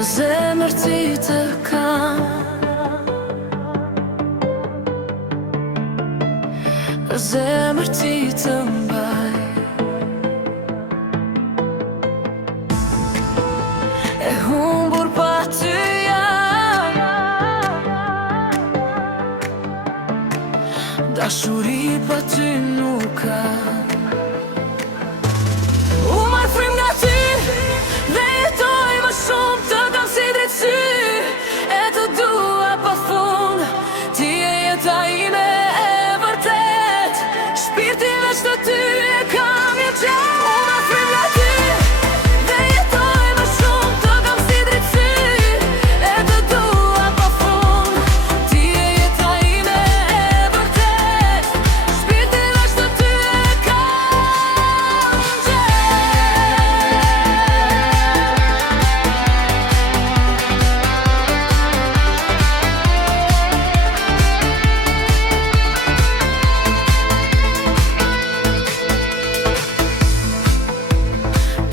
Zemër ti të kam, zemër ti të mbaj. E humbur pa ty jam, dashuri pa ty nuk ka. U marr frymë nga ty dhe jetoj më shumë, të kam si drejtësi e të dua pa fund. Ti e jeta ime e vërtet, shpirtin veç të ty e kam një qet. U marr frymë nga ty dhe jetoj më shumë, të kam si drejtësi e të dua pa fund. Ti e jeta ime e vërtet, shpirtin veç të ty e kam një qet.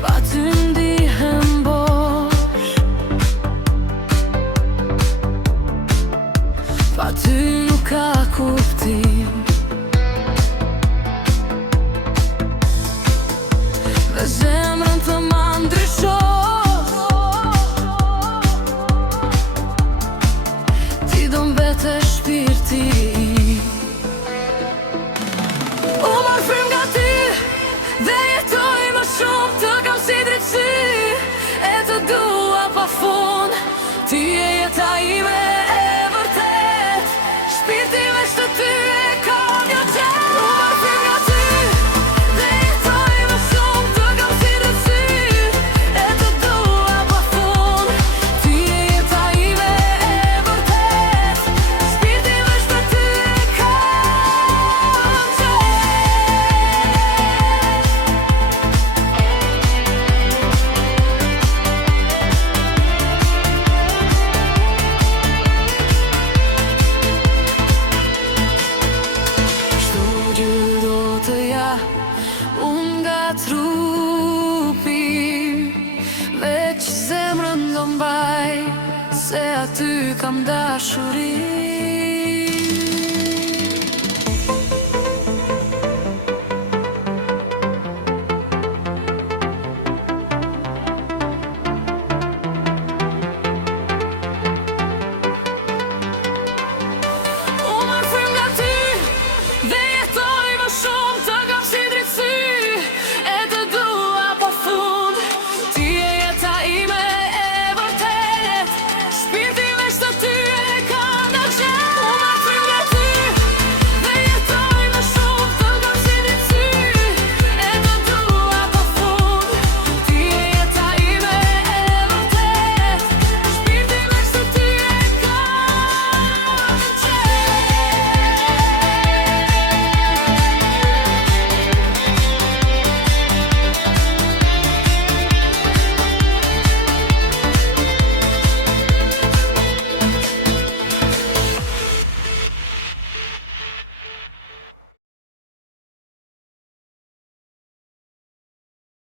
Pa ty ndihem bosh, pa ty nuk ka kuptim. Dhe zemrën të ma ndryshon, ti do mbetesh shpirti